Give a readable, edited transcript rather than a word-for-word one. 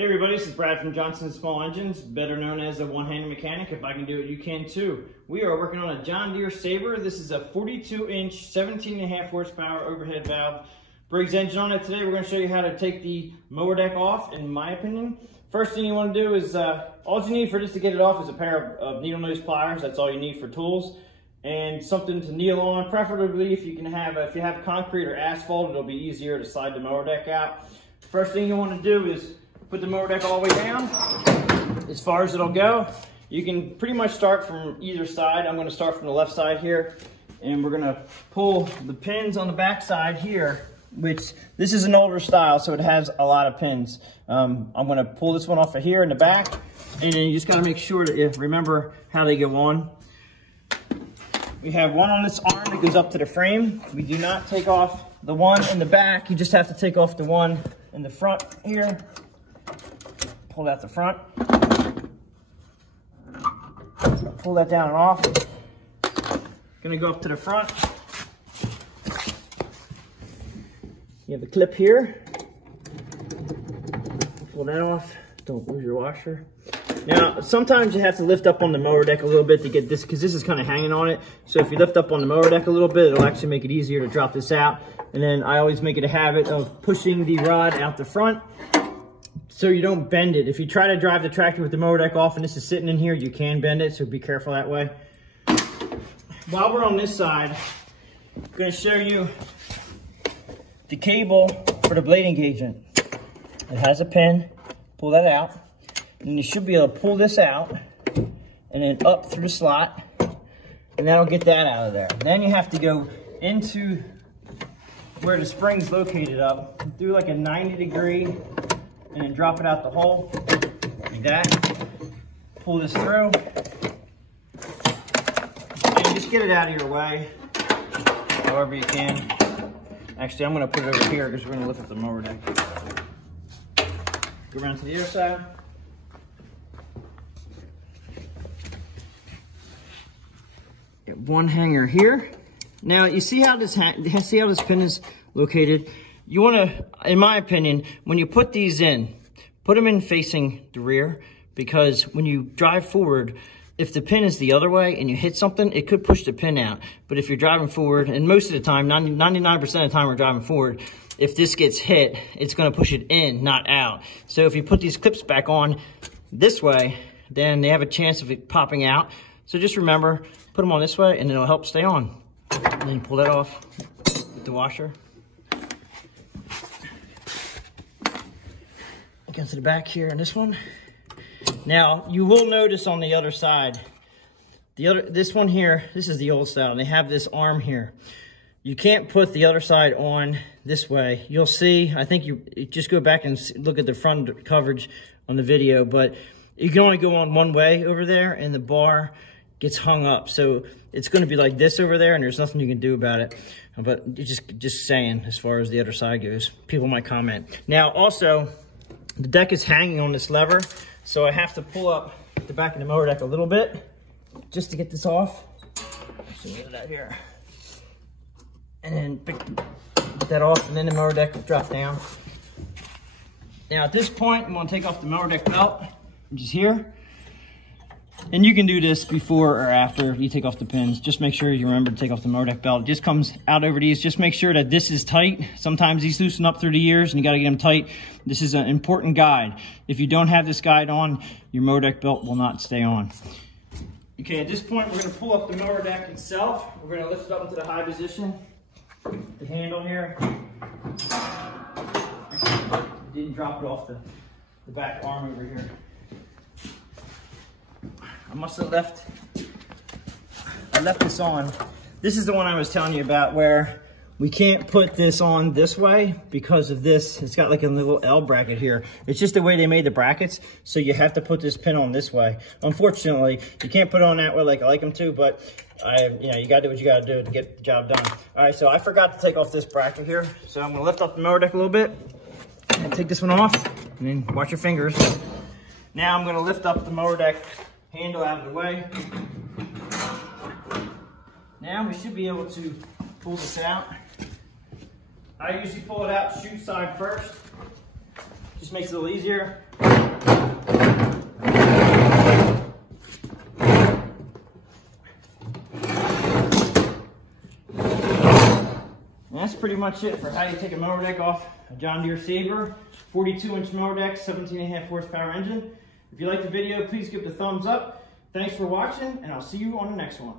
Hey everybody, this is Brad from Johnson Small Engines, better known as a one-handed mechanic. If I can do it, you can too. We are working on a John Deere Sabre. This is a 42-inch, 17.5 horsepower overhead valve Briggs engine on it. Today we're going to show you how to take the mower deck off, in my opinion. First thing you want to do is, all you need for just to get it off is a pair of needle nose pliers. That's all you need for tools. And something to kneel on, preferably if you have concrete or asphalt, it'll be easier to slide the mower deck out. First thing you want to do is put the mower deck all the way down, as far as it'll go. You can pretty much start from either side. I'm gonna start from the left side here, and we're gonna pull the pins on the back side here, which this is an older style, so it has a lot of pins. I'm gonna pull this one off of here in the back, and then you just gotta make sure that you remember how they go on. We have one on this arm that goes up to the frame. We do not take off the one in the back. You just have to take off the one in the front here. Pull out the front. Pull that down and off. Gonna go up to the front. You have the clip here. Pull that off. Don't lose your washer. Now, sometimes you have to lift up on the mower deck a little bit to get this, because this is kind of hanging on it. So if you lift up on the mower deck a little bit, it'll actually make it easier to drop this out. And then I always make it a habit of pushing the rod out the front so you don't bend it. If you try to drive the tractor with the mower deck off and this is sitting in here, you can bend it, so be careful that way. While we're on this side, I'm gonna show you the cable for the blade engagement. It has a pin, pull that out, and you should be able to pull this out and then up through the slot, and that'll get that out of there. Then you have to go into where the spring's located up, do like a 90-degree, and then drop it out the hole, like that. Pull this through, and just get it out of your way, however you can. Actually, I'm gonna put it over here because we're gonna lift up the mower deck. Go around to the other side. Get one hanger here. Now, you see how this pin is located? You want to, in my opinion, when you put these in, put them in facing the rear, because when you drive forward, if the pin is the other way and you hit something, it could push the pin out. But if you're driving forward, and most of the time, 99% of the time we're driving forward, if this gets hit, it's going to push it in, not out. So if you put these clips back on this way, then they have a chance of it popping out. So just remember, put them on this way and it'll help stay on. And then you pull that off with the washer. Go to the back here in this one. Now, you will notice on the other side, this one here, this is the old style, and they have this arm here. You can't put the other side on this way. You'll see, I think you just go back and look at the front coverage on the video, but you can only go on one way over there, and the bar gets hung up. So it's going to be like this over there, and there's nothing you can do about it. But just saying, as far as the other side goes, people might comment. Now, also, the deck is hanging on this lever, so I have to pull up the back of the mower deck a little bit just to get this off. So get that here. And then pick that off, and then the mower deck will drop down. Now at this point, I'm gonna take off the mower deck belt, which is here. And you can do this before or after you take off the pins. Just make sure you remember to take off the mower deck belt. It just comes out over these. Just make sure that this is tight. Sometimes these loosen up through the years and you gotta get them tight. This is an important guide. If you don't have this guide on, your mower deck belt will not stay on. Okay, at this point, we're gonna pull up the mower deck itself. We're gonna lift it up into the high position. The handle here. Didn't drop it off the back arm over here. I left this on. This is the one I was telling you about, where we can't put this on this way because of this. It's got like a little L bracket here. It's just the way they made the brackets, so you have to put this pin on this way. Unfortunately, you can't put it on that way like I like them to, but you gotta do what you gotta do to get the job done. All right, so I forgot to take off this bracket here, so I'm gonna lift up the mower deck a little bit and take this one off, and then watch your fingers. Now I'm gonna lift up the mower deck handle out of the way. Now we should be able to pull this out. I usually pull it out chute side first. Just makes it a little easier. That's pretty much it for how you take a mower deck off a John Deere Sabre 42-inch mower deck, 17.5 horsepower engine. If you liked the video, please give it a thumbs up. Thanks for watching, and I'll see you on the next one.